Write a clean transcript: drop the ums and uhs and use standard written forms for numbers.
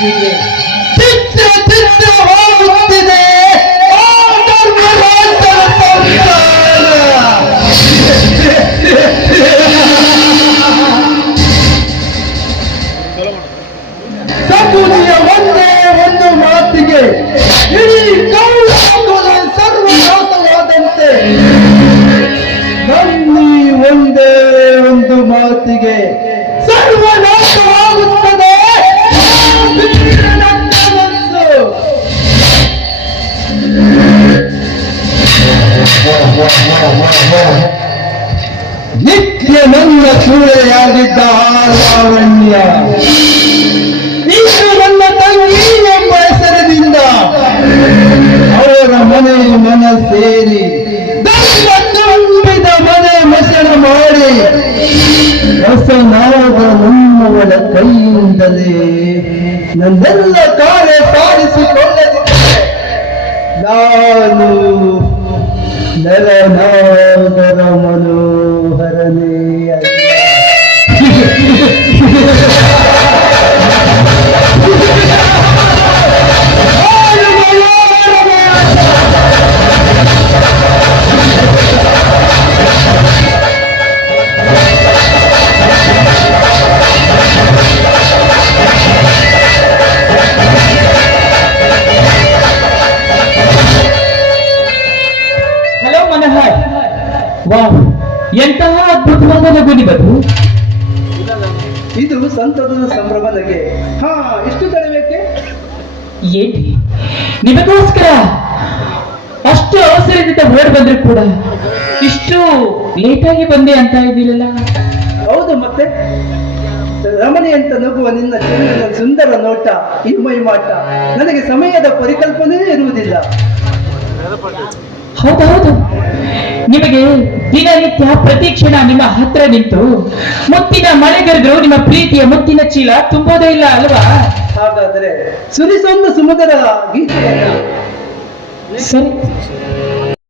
ಪ್ರೀತಿಗೆ ಚಿತ್ರ ಹೋಗುತ್ತಿದೆ ಆ ಧರ್ಮರಾಜನ ಸಕುನಿಯ ಒಂದೇ ಒಂದು ಮಾತಿಗೆ ಇಡೀ ಕೌರವಕುಲ ಸರ್ವನಾಶವಾದಂತೆ. ನನ್ನಿ ಒಂದೇ ಒಂದು ಮಾತಿಗೆ ಸರ್ವನಾಶವಾಗುತ್ತದೆ ನನ್ನ ಮನಸ್ಸು. ನಿತ್ಯ ನನ್ನ ಸೂಳೆಯಾಗಿದ್ದ ಲಾವಣ್ಯ ಇನ್ನು ನನ್ನ ತಂಗಿ ಎಂಬ ಹೆಸರಿನಿಂದ ಅವರ ಮನ ಸೇರಿ ತುಂಬಿದ ಮನೆ ಮಸಣ ಮಾಡಿ ಹೊಸನಾದ ನಮ್ಮವಳ ಕೈಯಿಂದಲೇ ನನ್ನೆಲ್ಲ ಕಾರ್ಯ ಸಾಧಿಸಿಕೊಳ್ಳಲಿದ್ದೆ. ನಾನು ನರನಾದರ ಮನೋಹರನೇ ಎಂತಹ ಅದ್ಭುತವಾದ ನಗುನಿ ಬದು. ಇದು ಸಂತೋಷದ ಸಂಭ್ರಮ ನಗೆ. ಹಾ, ಇಷ್ಟು ತಡಬೇಕೆ? ಏನ್ರಿ ನಿಮಗೋಸ್ಕರ ಅಷ್ಟು ಅವಸರದಿಂದ ಹೊರಡು ಬಂದ್ರು ಕೂಡ ಇಷ್ಟು ಲೇಟಾಗಿ ಬಂದೆ ಅಂತ ಇದ್ದೀರಲ್ಲ. ಹೌದು, ಮತ್ತೆ ರಮಣಿ ಅಂತ ನಗುವ ನಿನ್ನ ಚೆನ್ನಿನ ಸುಂದರ ನೋಟ, ಈ ಮೈಮಾಟ ನನಗೆ ಸಮಯದ ಪರಿಕಲ್ಪನೆಯೇ ಇರುವುದಿಲ್ಲ. ಹೌದೌದು, ನಿಮಗೆ ದಿನನಿತ್ಯ ಪ್ರತಿ ಕ್ಷಣ ನಿಮ್ಮ ಹತ್ರ ನಿಂತು ಮುತ್ತಿನ ಮಳೆಗರೆದ್ರು ನಿಮ್ಮ ಪ್ರೀತಿಯ ಮುತ್ತಿನ ಚೀಲ ತುಂಬೋದೇ ಇಲ್ಲ ಅಲ್ವಾ? ಹಾಗಾದರೆ ಸುರಿಸೊಂದು ಸುಮಧುರ ಗೀತೆಯನ್ನ. ಸರಿ,